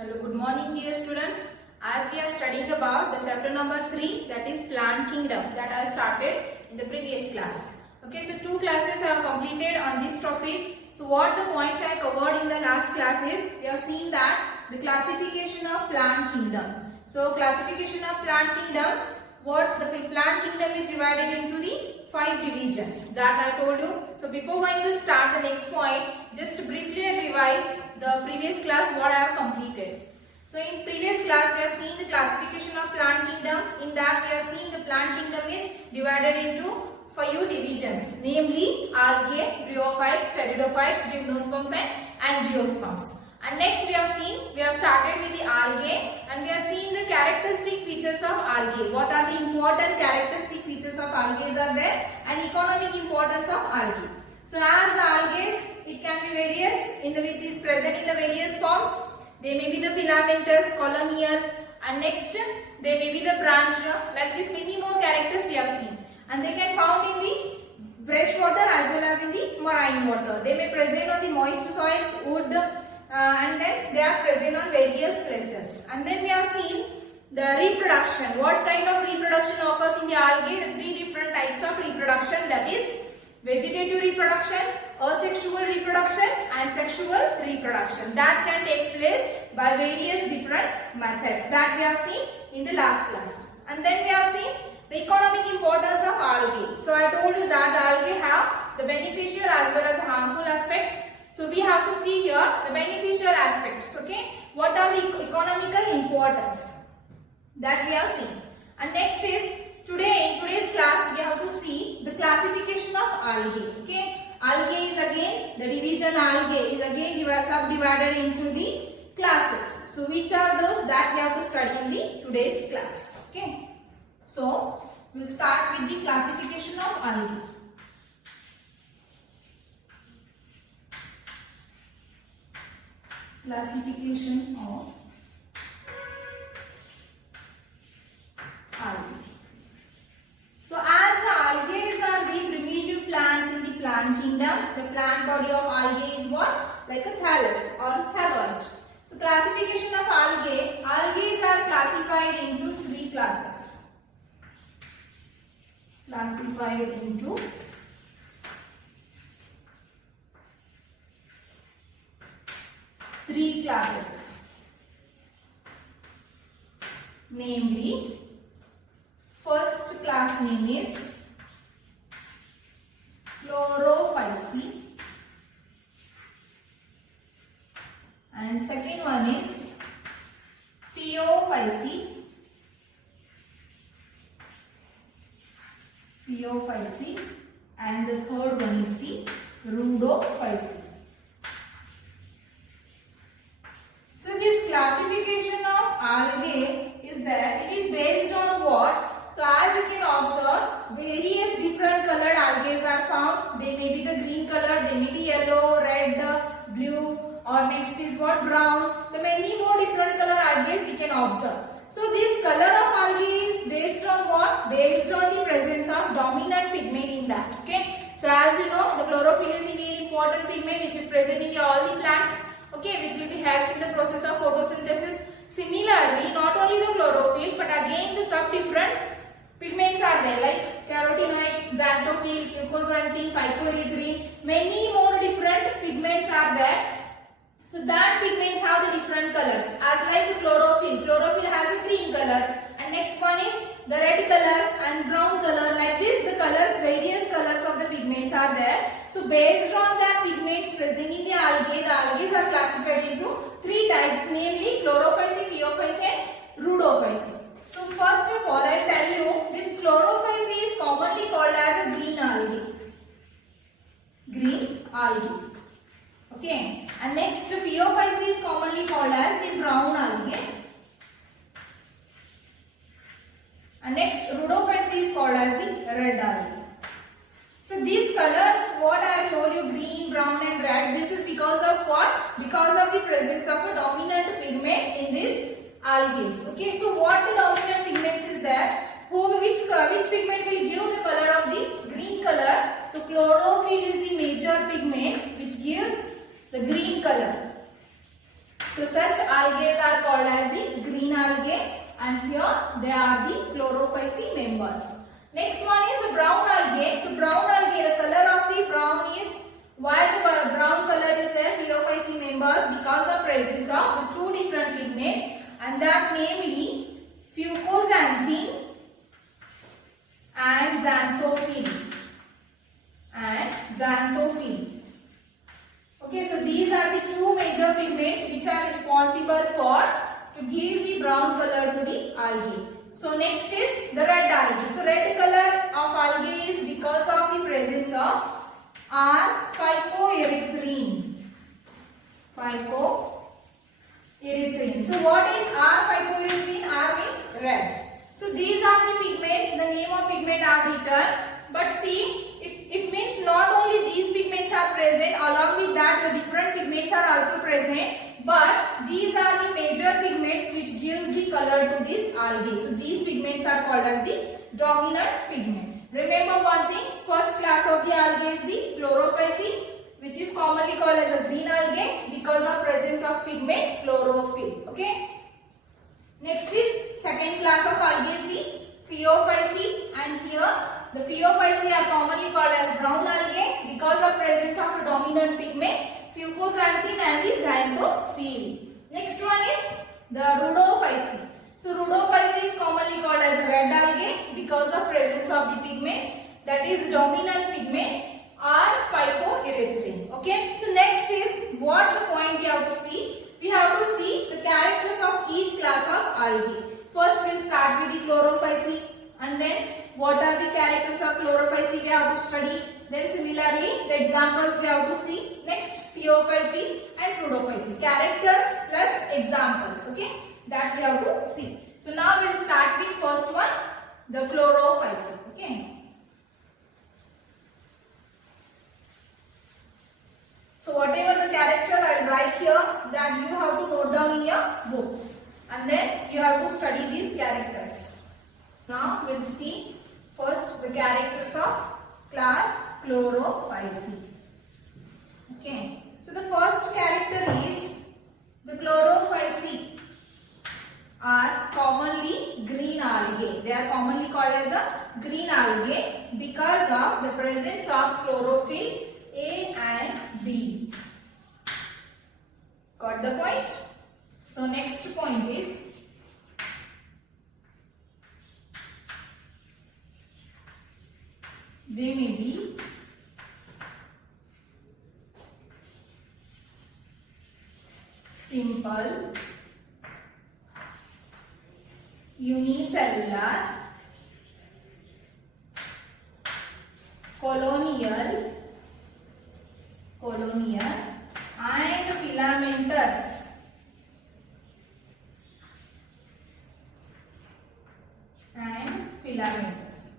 Hello, good morning dear students. As we are studying about the chapter number 3, that is plant kingdom, that I started in the previous class. Okay, so 2 classes I have completed on this topic. So what the points I covered in the last class is, we have seen that the classification of plant kingdom. So classification of plant kingdom, what the plant kingdom is divided into the 5 divisions that I told you. So before going to start the next point, just briefly revise the previous class what I have completed. So in previous class we have seen the classification of plant kingdom. In that we have seen the plant kingdom is divided into 5 divisions, namely algae, bryophytes, pteridophytes, gymnosperms and angiosperms. And next we have started with the algae and we have seen the characteristic features of algae. What are the important characteristic features of algae are there and economic importance of algae. So as the algae, it can be various, it is present in the various forms. They may be the filamentous, colonial, and next they may be the branched. Like this many more characters we have seen. And they can found in the fresh water as well as in the marine water. They may present on the moist soils, wood, and then they are present on various places. And then we have seen the reproduction. What kind of reproduction occurs in the algae? The 3 different types of reproduction, that is vegetative reproduction, asexual reproduction and sexual reproduction. That can take place by various different methods that we have seen in the last class. And then we have seen the economic importance of algae. So I told you that algae have the beneficial as well as harmful aspects. So we have to see here the beneficial aspects. Okay, what are the economical importance that we have seen. And next is today in today's class we have to see the classification of algae. Okay, algae is again the division algae is again subdivided into the classes. So which are those that we have to study in the today's class. Okay, so we will start with the classification of algae. Classification of algae. So as the algae are the primitive plants in the plant kingdom, the plant body of algae is what? Like a thallus or thalloid. So classification of algae, algae are classified into 3 classes. Classified into 3 classes, namely first class name is Chlorophyceae and second one is Phaeophyceae, and the third one is the Rhodophyceae. So this classification of algae is that it is based on what? So as you can observe, various different colored algae are found. They may be the green color, they may be yellow, red, blue, or next is what? Brown. The many more different color algae we can observe. So this color of algae is based on what? Based on the presence of dominant pigment in that. Okay. So as you know, the chlorophyll is a very important pigment which is present in all the plants. Okay, which will be helps in the process of photosynthesis. Similarly, not only the chlorophyll, but again the sub-different pigments are there like carotenoids, xanthophyll, fucoxanthin, phycoerythrin. Many more different pigments are there. So that pigments have the different colors. As like the chlorophyll, chlorophyll has a green color, and next one is the red color and brown color. Like this, the colors, various colors of the pigments are there. So based on that pigments present in the algae are classified into 3 types, namely Chlorophyceae, Phaeophyceae and Rhodophyceae. So first of all, I will tell you this Chlorophyceae is commonly called as a green algae. Green algae. Okay. And next Phaeophyceae is commonly called as the brown algae. And next Rhodophyceae is called as the red algae. So these colors, what I have told you, green, brown and red, this is because of what? Because of the presence of a dominant pigment in this algae. Okay, so what the dominant pigments is there? Which pigment will give the color of the green color? So chlorophyll is the major pigment which gives the green color. So such such algae are called as the green algae, and here they are the chlorophyceae members. Next one is the brown algae. So brown algae, the color of the brown is, why the brown color is there? Phaeophyceae members, because of presence of the two different pigments, and that namely fucoxanthin and xanthophyll. Okay, so these are the two major pigments which are responsible for to give the brown color to the algae. So next is the red algae. So red color of algae is because of the presence of R-phycoerythrine. So what is R-phycoerythrine? R means red. So these are the pigments, the name of pigment are written, but see, it means not only these pigments are present, along with that the different pigments are also present, but these are the major pigments which gives the color to this algae. So these pigments are called as the dominant pigment. Remember one thing, first class of the algae is the chlorophyceae, which is commonly called as a green algae because of presence of pigment chlorophyll. Okay. Next is second class of algae is the phaeophyceae, and here the phaeophyceae are commonly called as brown algae because of presence of a dominant pigment fucoxanthin and the xanthophyll. Next one is the rhodophyceae. So rhodophyceae is commonly called as red algae because of presence of the pigment that is dominant pigment R-phycoerythrine. Okay. So next is what the point we have to see. We have to see the characters of each class of algae. First we'll start with the chlorophyceae, and then what are the characters of chlorophyceae we have to study. Then similarly the examples we have to see. Next phaeophyceae and rhodophyceae. Characters plus examples. Okay. That we have to see. So now we'll start with first one, the chlorophyceae. Okay. So whatever the character I will write here, that you have to note down in your books, and then you have to study these characters. Now we'll see first the characters of class chlorophyceae. Okay. So the first character is the chlorophyceae are commonly green algae. They are commonly called as a green algae because of the presence of chlorophyll A and B. Got the point? So next point is they may be simple, unicellular, colonial and filamentous.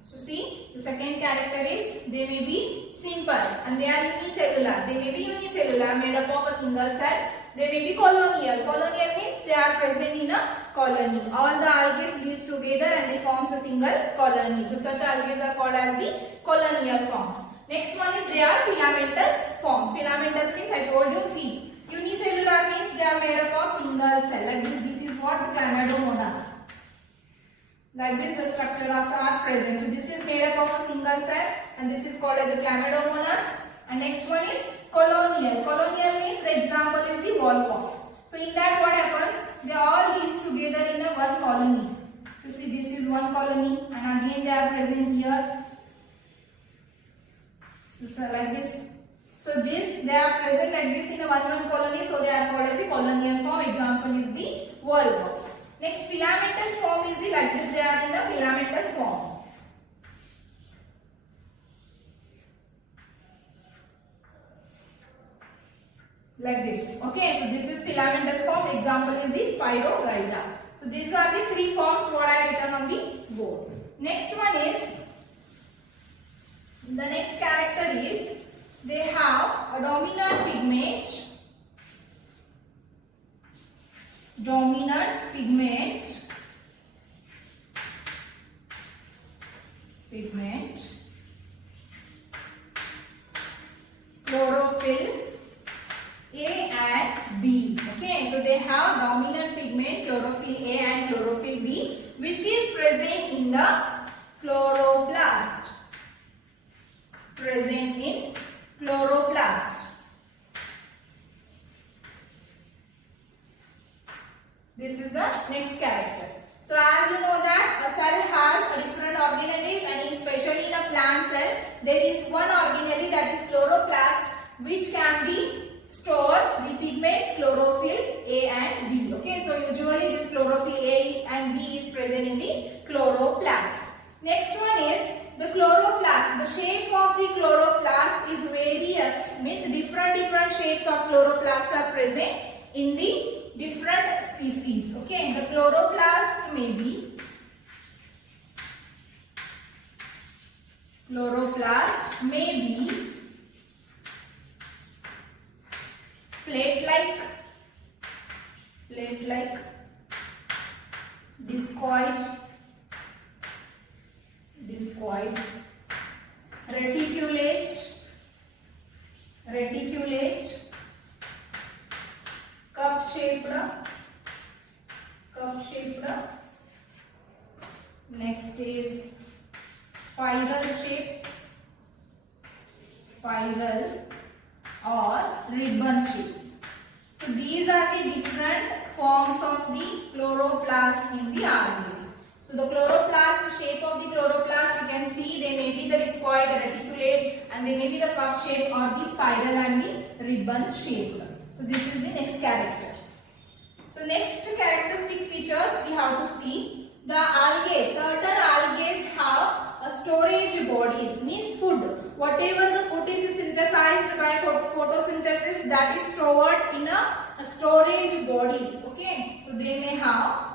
So see, the second character is they may be simple and they are unicellular. They may be unicellular, made up of a single cell. They may be colonial. Colonial means they are present in a colony. All the algae lives together and they forms a single colony. So such algae are called as the colonial forms. Next one is they are filamentous forms. Filamentous means I told you, see, unicellular means they are made up of single cell. Like this is what the Chlamydomonas. Like this the structures are present. So this is made up of a single cell and this is called as a Chlamydomonas. And next one is colonial. Colonial means the example is the volvox. So in that what happens? They all live together in a one colony. You see this is one colony and again they are present here. So like this. So this they are present like this in a one colony, so they are called as a colonial form. Example is the volvox. Next filamentous form is the like this, they are in the filamentous form. Like this. Okay, so this is filamentous form. Example is the Spirogyra. So these are the three forms what I have written on the board. Next one is, the next character is they have a dominant pigment. Chlorophyll A and B. Okay, so they have chlorophyll A and chlorophyll B, which is present in the chloroplast. Present in chloroplast. This is the next character. So as you know that a cell has a different organelles, and especially in a plant cell there is one organelle that is chloroplast, which can be stores the pigments chlorophyll A and B. Okay, so usually this chlorophyll A and B is present in the chloroplast. Next one is the chloroplast. The shape of the chloroplast is various, means different shapes of chloroplast are present in the different species. Okay, the chloroplast may be plate-like, discoid, reticulate, cup-shaped. Next is spiral shape, or ribbon shape. So these are the different forms of the chloroplast in the algae. So the chloroplast, shape of the chloroplast, you can see they may be the discoid, reticulate, and they may be the cup shape or the spiral and the ribbon shape. So this is the next character. So next characteristic features we have to see. The algae, certain algae have a storage bodies, means food. Whatever the food is synthesized by photosynthesis, that is stored in a storage bodies. Okay, so they may have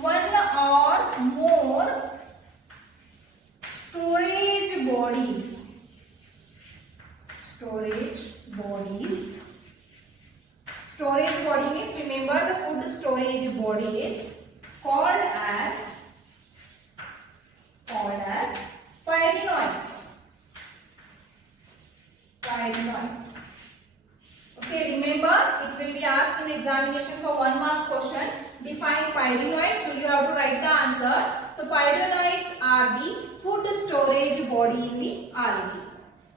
one or more storage bodies. Storage body means, remember, the food storage body is called as pyrenoids. Okay, remember, it will be asked in the examination for 1 marks question. Define pyrenoids. So you have to write the answer. So pyrenoids are the food storage body in the algae.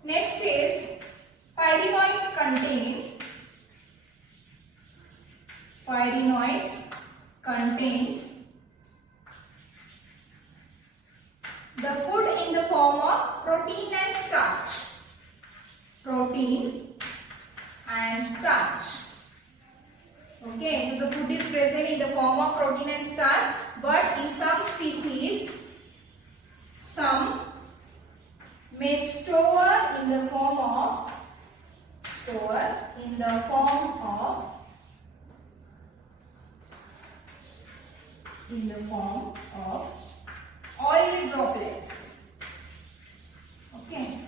Next is pyrenoids contain the food in the form of protein and starch. Okay, so the food is present in the form of protein and starch, but in some species, some may store in the form of oil droplets. Okay,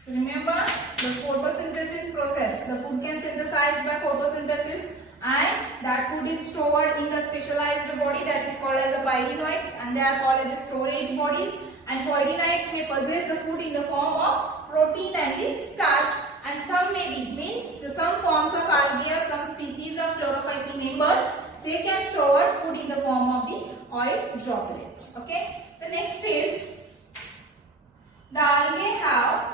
so remember the photosynthesis process. The food can synthesize by photosynthesis, and that food is stored in a specialized body that is called as the pyrenoids, and they are called as the storage bodies. And pyrenoids may possess the food in the form of protein and the starch, and some may be, means some forms of algae or some species of chlorophyll members, they can store food in the form of the oil droplets. Okay, the next is the algae have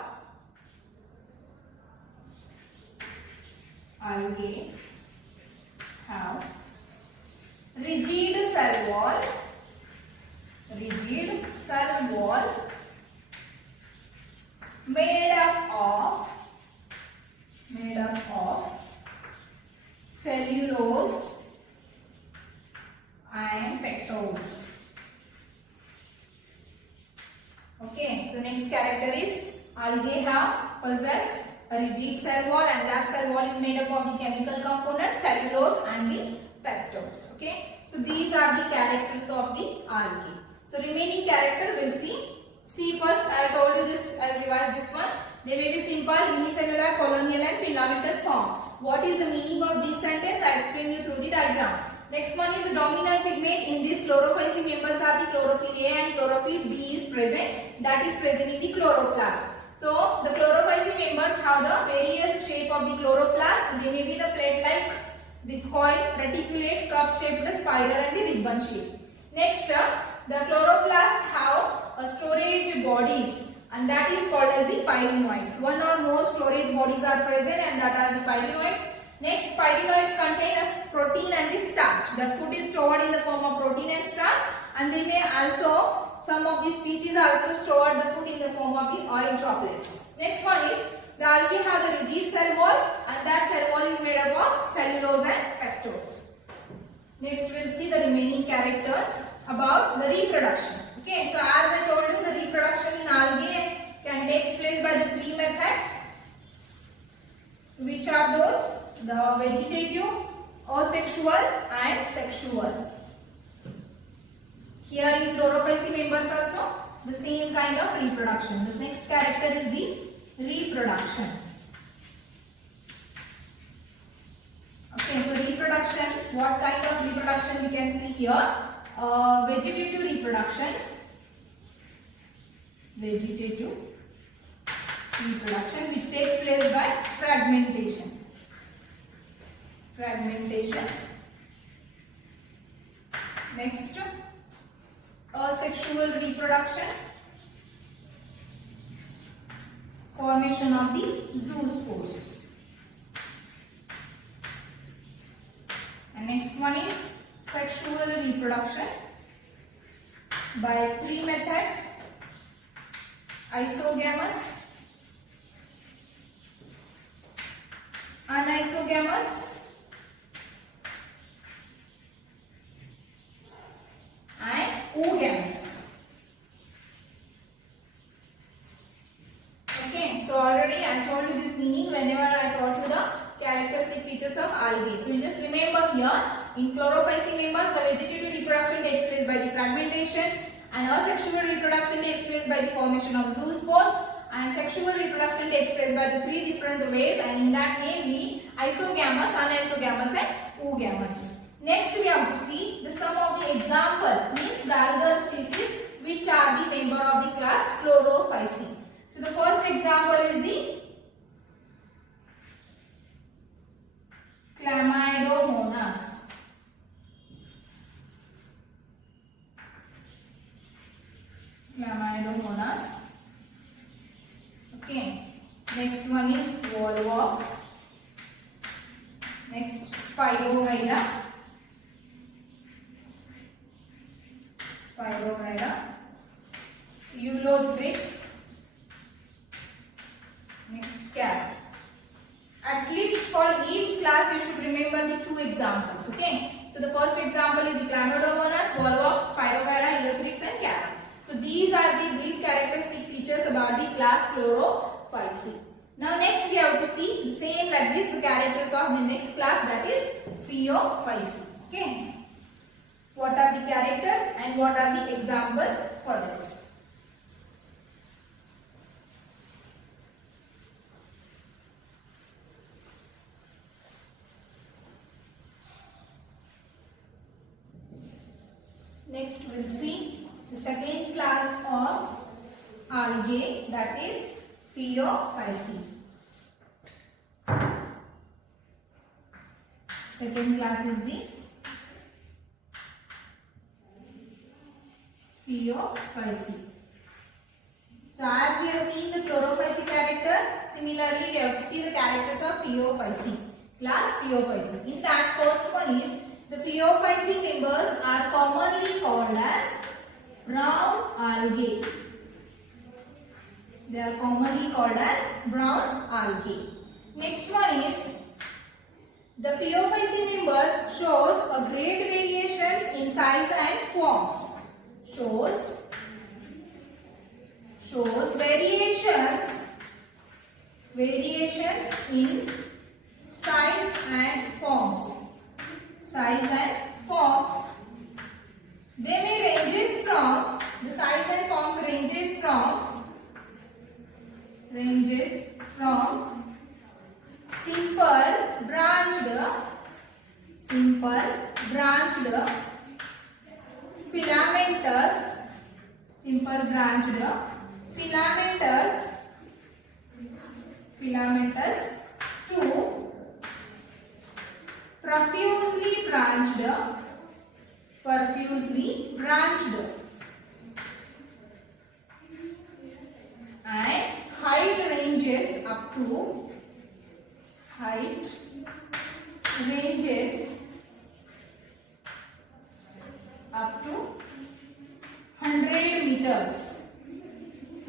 rigid cell wall made up of cellulose and pectose. Okay, so next character is algae possess a rigid cell wall, and that cell wall is made up of the chemical components cellulose and the pectose. Okay, so these are the characters of the algae. So remaining character we'll see. See, first I told you, just I will revise this one. They may be simple, unicellular, colonial and filamentous form. What is the meaning of this sentence? I explain you through the diagram. Next one is the dominant pigment in this chlorophyll members are the chlorophyll A and chlorophyll B is present, that is present in the chloroplast. So the chlorophyll members have the they may be the plate-like, discoid, reticulate, cup-shaped, spiral, and the ribbon shape. Next, the chloroplasts have a storage bodies, and that is called as the pyrenoids. One or more storage bodies are present, and that are the pyrenoids. Next, pyrenoids contain a protein and the starch. The food is stored in the form of protein and starch, and they may also, some of these species also store the food in the form of the oil droplets. Next one is, the algae have the rigid cell wall, and that cell wall is made up of cellulose and pectose. Next, we will see the remaining characters about the reproduction. Okay, so as I told you, the reproduction in algae can take place by the three methods. Which are those? The vegetative, asexual, and sexual. Here in chlorophyll members also the same kind of reproduction. This next character is the reproduction. Okay, so reproduction, what kind of reproduction we can see here? Vegetative reproduction. Vegetative reproduction which takes place by fragmentation. Fragmentation. Next, asexual reproduction. Formation of the zoospores. And next one is sexual reproduction by three methods: isogamous, anisogamous, and oogamous. Okay, so already I told you this meaning whenever I taught you the characteristic features of algae. So you just remember here, in chlorophyll members, the vegetative reproduction takes place by the fragmentation, and asexual reproduction takes place by the formation of zoospores, and sexual reproduction takes place by the three different ways, and in that namely isogamous, anisogamous, and oogamous. Next we have to see the some of the example, means the algal species which are the member of the class Chlorophyceae. So the first example is the Chlamydomonas. Chlamydomonas. Okay. Next one is Volvox. Next, Spirogyra. Spirogyra. Eulothrix. Next, Carp. At least for each class you should remember the two examples. Okay. So the first example is the Chlamydomonas, Volvox, Spirogyra, Eulothrix, and Carp. So these are the brief characteristic features about the class Chlorophyceae. Now next we have to see the same like this, the characters of the next class, that is Phaeophyceae. Okay. What are the characters and what are the examples for this? Next we will see the second class of algae, that is Phaeophyceae. Second class is the Phaeophyceae. So as we are seeing the Chlorophyceae character, similarly we have to see the characters of Phaeophyceae, class Phaeophyceae. In that, first one is the Phaeophyceae members are commonly called as brown algae. They are commonly called as brown algae. Next one is the Phaeophyceae members shows a great variations in size and forms. Shows variations in size and forms. Size and forms. They may ranges from, the size and forms ranges from simple branched, filamentous to profusely branched, and height ranges up to 100 meters.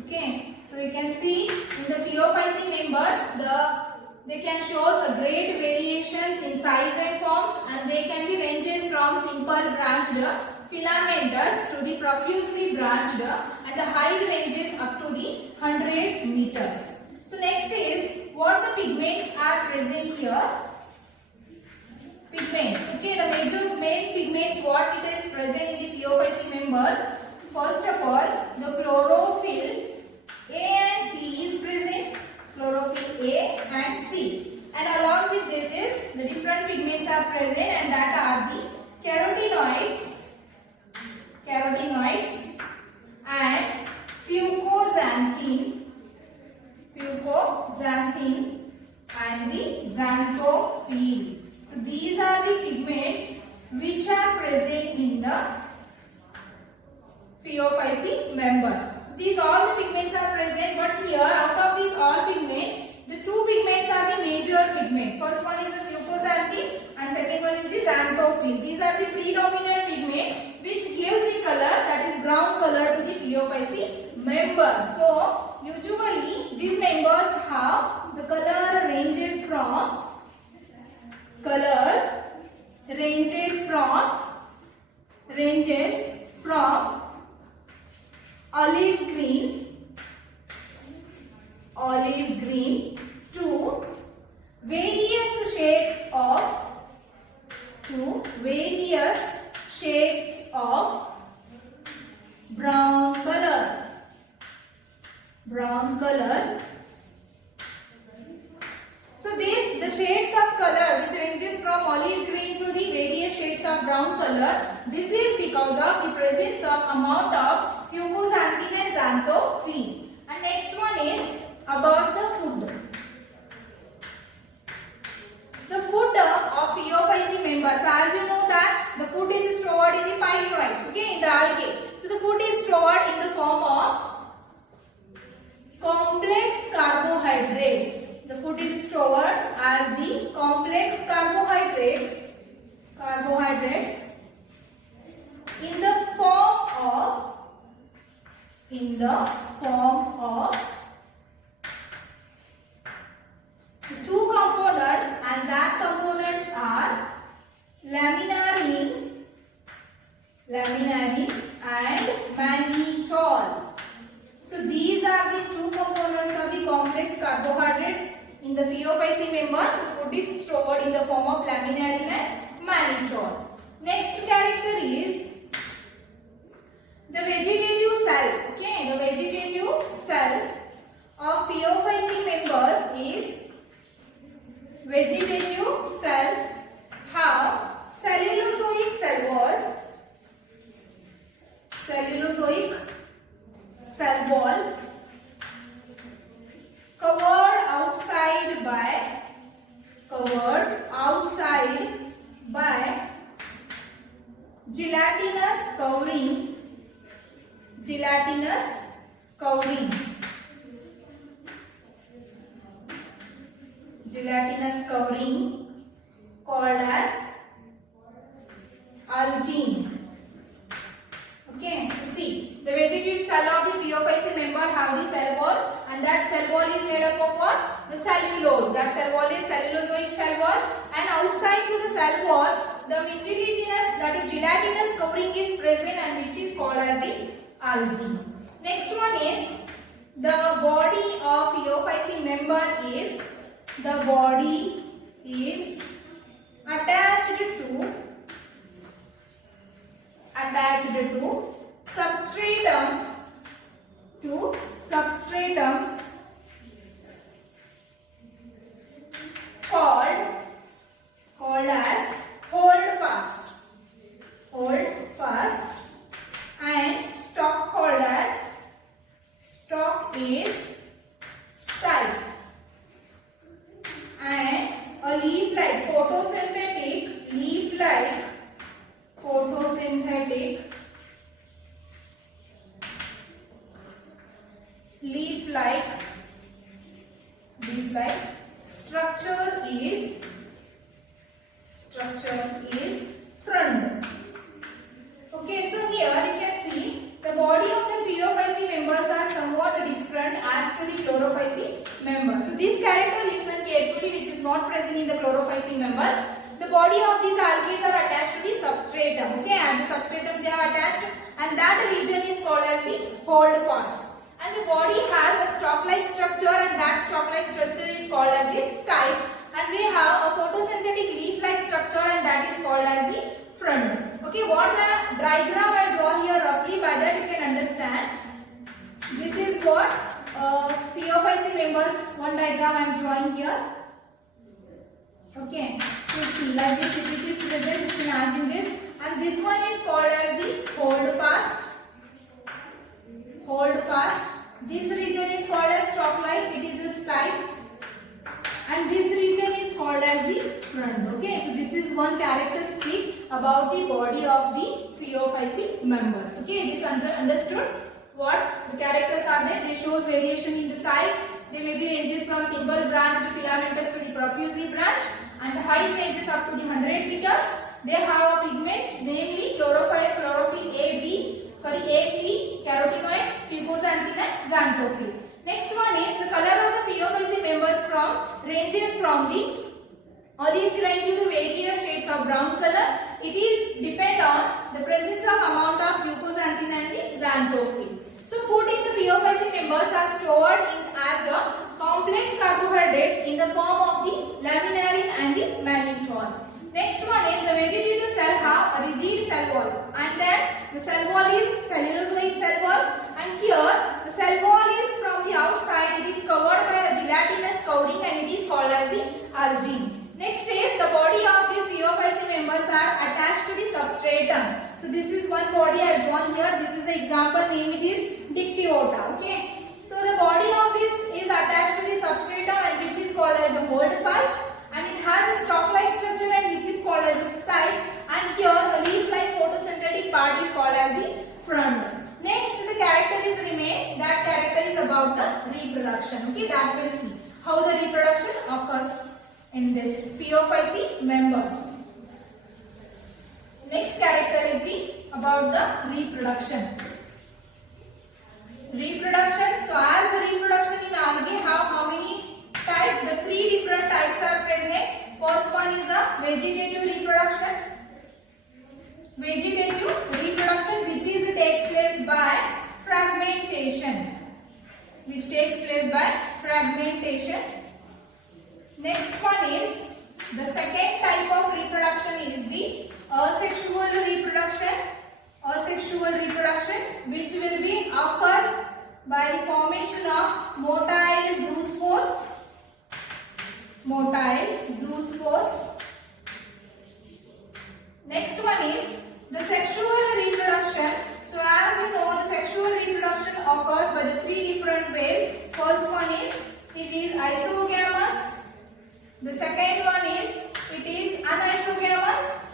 Okay, so you can see in the phaeophycean members, they can show a great variations in size and forms, and they can be ranges from simple branched filamentous to the profusely branched, and the height ranges up to the 100 meters. So next is what the pigments are present here. Pigments. Okay, the main pigments what it is present in the phaeophycean members. First of all, the chlorophyll A and C is present. Chlorophyll A and C. And along with this is the different pigments are present, and that are the carotenoids and fucoxanthin and the xanthophyll. So these are the pigments which are present in the phaeophycean members. So these all the pigments are present, but here out of these all pigments, the two pigments are the major pigment. First one is the fucoxanthin and second one is the xanthophyll. These are the predominant pigment which gives the color, that is brown color, to the phaeophycean members. So usually these members have the color ranges from olive green to various shades of brown color. So the shades of color which ranges from olive green to the various shades of brown color, this is because of the presence of amount of fucoxanthin and xanthophyll. And next one is about the food. The food of phaeophycean members. As you know that the food is stored in the pyroids, okay, in the algae. So the food is stored in the form of complex carbohydrates. The food is stored as the complex carbohydrates in the form of the two components, and that components are laminarin and mannitol. So these are the two components of the complex carbohydrates in the phaeophycean member. The food is stored in the form of laminarin and mannitol. Next character is the vegetative cell. Okay, the vegetative cell of phaeophycean members is vegetative cell have cellulosic cell wall covered outside by gelatinous covering called as algin. Okay, so see, the vegetative cell of the phaeophycean member have the cell wall, and that cell wall is made up of what? The cellulose. That cell wall is cellulozoic cell wall, and outside to the cell wall, the mucilaginous, that is gelatinous covering is present, and which is called as the algin. Next one is the body of phaeophycean member is attached to substratum called as holdfast and stalk called as style, and a leaf like photosynthetic like structure is front. Okay, so here you can see the body of the Phaeophyce members are somewhat different as to the Chlorophyce members. So this character, listen carefully, which is not present in the Chlorophyce members. The body of these algae are attached to the substratum. Okay, at the substratum they are attached, and that region is called as the holdfast. And the body has a stalk-like structure, and that stalk-like structure is called as the stipe. And they have a photosynthetic leaf-like structure, and that is called as the front. Okay, what the diagram I draw here roughly, by that you can understand. This is what Phaeophyce members, one diagram I am drawing here. Okay, so see like this, if it is present, just imagine this. And this one is called as the holdfast. Holdfast. This region is called as stalk-like, it is a stipe. And this region is called as the front. Okay, so this is one characteristic about the body of the Phaeophyce members. Okay, this understood? What the characters are there? They shows variation in the size. They may be ranges from single branched filamentous to the profusely branched, and the height ranges up to the 100 meters. They have pigments, namely chlorophyll A, C, carotenoids, fucoxanthin and xanthophyll. Next one is the color of the Phaeophyce members ranges from the olive green to the various shades of brown color. It is depend on the presence of amount of fucoxanthin and the xanthophyll. So food in the Phaeophyce members are stored as a complex carbohydrates in the form of the laminarin and the mannitol. Next one is the vegetative cell have a rigid cell wall, and then the cell wall is cellulose-like cell wall, and here the cell wall is from the outside, it is covered by a gelatinous covering, and it is called as the algin. Next is the body of these Phaeophyce members are attached to the substratum. So this is one body I have drawn here. This is the example name, it is Dictyota. Okay. So the body of this is attached to the substratum, and which is called as the holdfast, and it has a stalk-like structure, and which is called as a stipe, and here the leaf-like photosynthetic part is called as the front. Next, the character is remain. That character is about the reproduction. Okay, that we'll see how the reproduction occurs in this Phaeophyce members. Next character is about the reproduction. Reproduction. So as the reproduction in algae have how many types? The three different types are present. First one is the vegetative reproduction. Vegetative reproduction, which takes place by fragmentation. Next one is the second type of reproduction is the asexual reproduction. Which will be occurs by the formation of motile zoospores. Next one is the sexual reproduction. So as you know, the sexual reproduction occurs by the three different ways. First one is it is isogamous. The second one is it is anisogamous,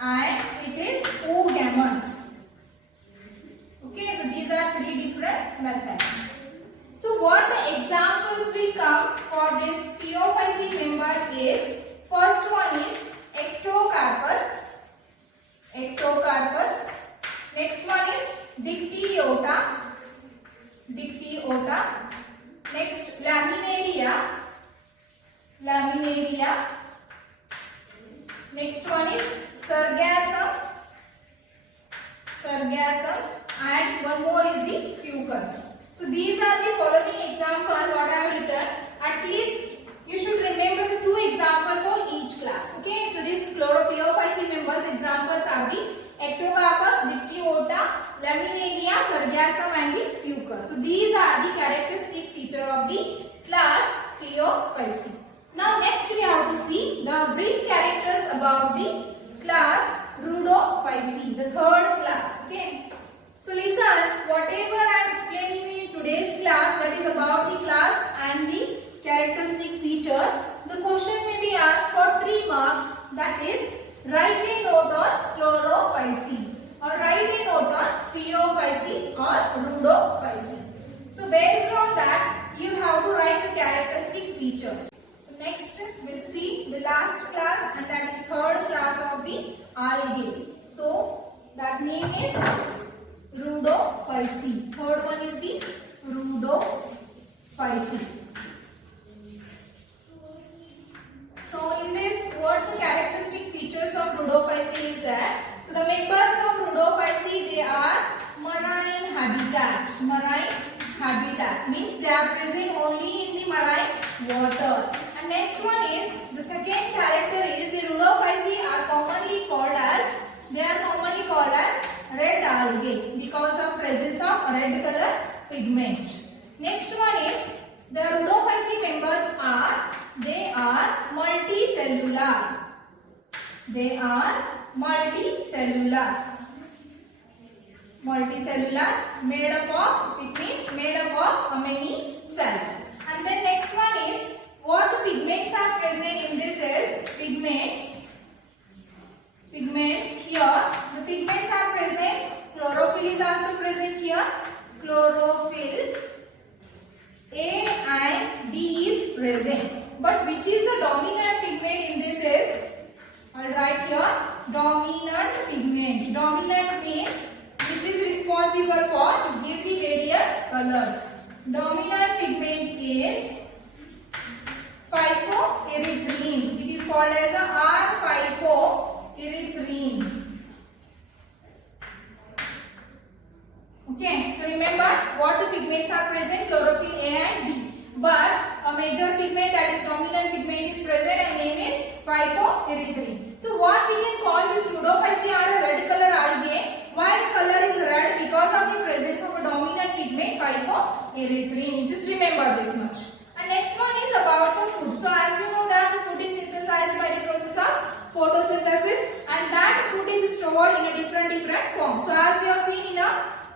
and it is oogamous. Okay, so these are three different methods. So what the examples will come for this Phaeophyce member is, first one is ectocarpus. Next one is Dictyota. Next, laminaria. Next one is sargassum, and one more is the fucus. So these are the following example what I have written. At least you should remember the two examples for each class. Okay, so these Phaeophyce members examples are the ectocarpus, Dictyota, laminaria, sargassum and the fucus. So these are the characteristic feature of the class Phaeophyce. Now next we have to see the brief characters about the class Rhodophyce, the third class. Okay. So listen, whatever I am explaining in today's class, that is about the class and the characteristic feature, the question may be asked for 3 marks, that is write a note on Chlorophyce or write a note on Phaeophyce or Rhodophyce. rhodophycy. So in this, what the characteristic features of rhodophycy is that, so the members of rhodophycy, they are marine habitat. Marine habitat means they are present only in the marine water. And next one is, the second character is the rhodophycy are commonly called as red algae because of presence of red color pigment. Next one is, the rhodophycy members are, they are multicellular. They are multicellular. Multicellular, made up of, it means made up of many cells. And then next one is, what the pigments are present in this is pigments. Pigments here, the pigments are present. Chlorophyll is also present here. Chlorophyll, A and D is present. But which is the dominant pigment in this is, I will write here, dominant pigment. Dominant means which is responsible for to give the various colors. Dominant pigment is phycoerythrin. It is called as a R-phycoerythrin. Okay, so remember what the pigments are present, chlorophyll A and D. But a major pigment, that is dominant pigment, is present and name is phycoerythrin. So what we can call this rhodophycy are a red color algae. Why the color is red? Because of the presence of a dominant pigment, phycoerythrin. Just remember this much. And next one is about the food. So as you know that the food is synthesized by the process of photosynthesis, and that food is stored in a different form. So as we have seen in a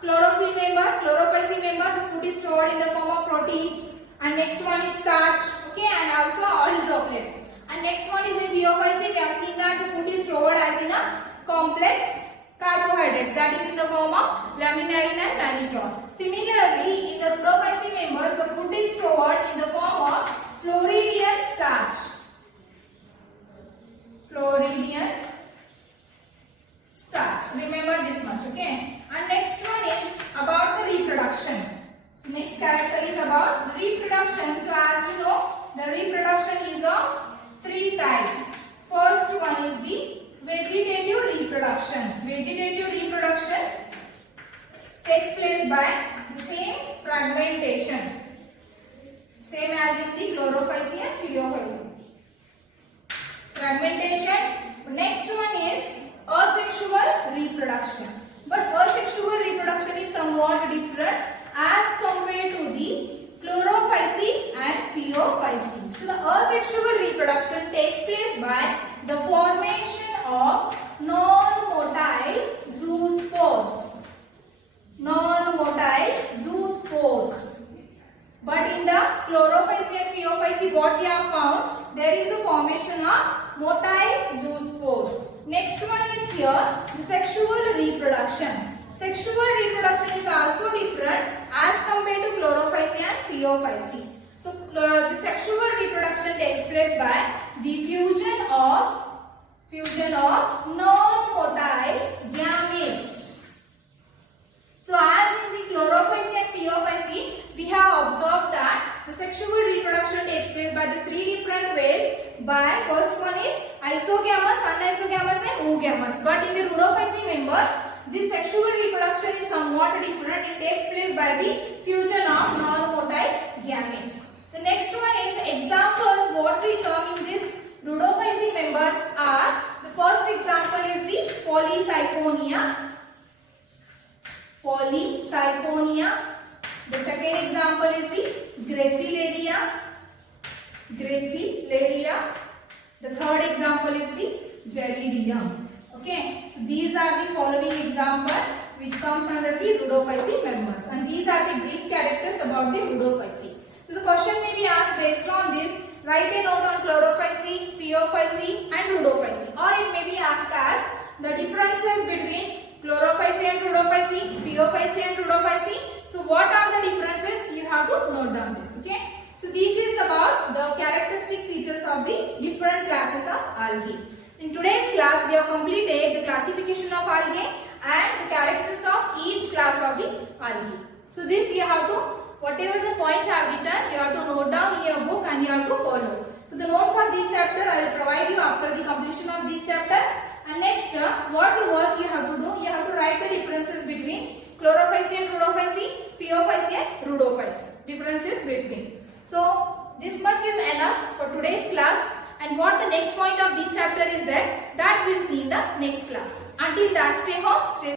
chlorophyll members, chlorophycy members, the food is stored in the form of proteins. And next one is starch, okay, and also oil droplets. And next one is the phyophycy. We have seen that the food is stored as in a complex carbohydrates, that is in the form of laminarin and mannitol. Similarly, in the rhodophycy members, the food is stored in the form of Floridian starch. Floridian starch. Remember this much, okay? And next one is about the reproduction. So next character is about reproduction. So as you know, the reproduction is of three types. First one is the vegetative reproduction. Vegetative reproduction takes place by the same fragmentation, same as in the chlorophycy and phyophycy. Fragmentation. Next one is asexual reproduction. But asexual reproduction is somewhat different as compared to the chlorophycy and phyophycy. So the asexual reproduction takes place by the formation of non-motile zoospores. Non-motile zoospores. But in the chlorophycy and phyophycy, what we have found, there is a formation of motile zoospores. Next one is here, the sexual reproduction. Sexual reproduction is also different as compared to chlorophycy and phyophycy. So the sexual reproduction takes place by the fusion of non-motile gametes. So as in the chlorophycy and phyophycy, we have observed that the sexual reproduction takes place by the three different ways. By first one is isogamous, anisogamous and oogamous. But in the rhodophycy members, this sexual reproduction is somewhat different. It takes place by the fusion of non-motile gametes. The next one is examples. What we learn in this rhodophycy members are, the first example is the Polysiponia. Polysiponia. The second example is the Gracilaria. Gracilaria. The third example is the Gelidium. Okay, so these are the following examples which comes under the rhodophycy members, and these are the brief characters about the rhodophycy. So the question may be asked based on this. Write a note on chlorophycy, phyophycy and rhodophycy, or it may be asked as the differences between chlorophycy and rhodophycy, phyophycy and rhodophycy. So what are the differences? You have to note down this. Okay. So this is about the characteristic features of the different classes of algae. In today's class, we have completed the classification of algae and the characters of each class of the algae. So this you have to Whatever the points I have written, you have to note down in your book and you have to follow. So the notes of this chapter I will provide you after the completion of this chapter. And next, what the work you have to do? You have to write the differences between chlorophyce and rhodophyce, phaeophyce and rhodophyce. Differences between. So this much is enough for today's class. And what the next point of this chapter is that we'll see in the next class. Until that, stay home, stay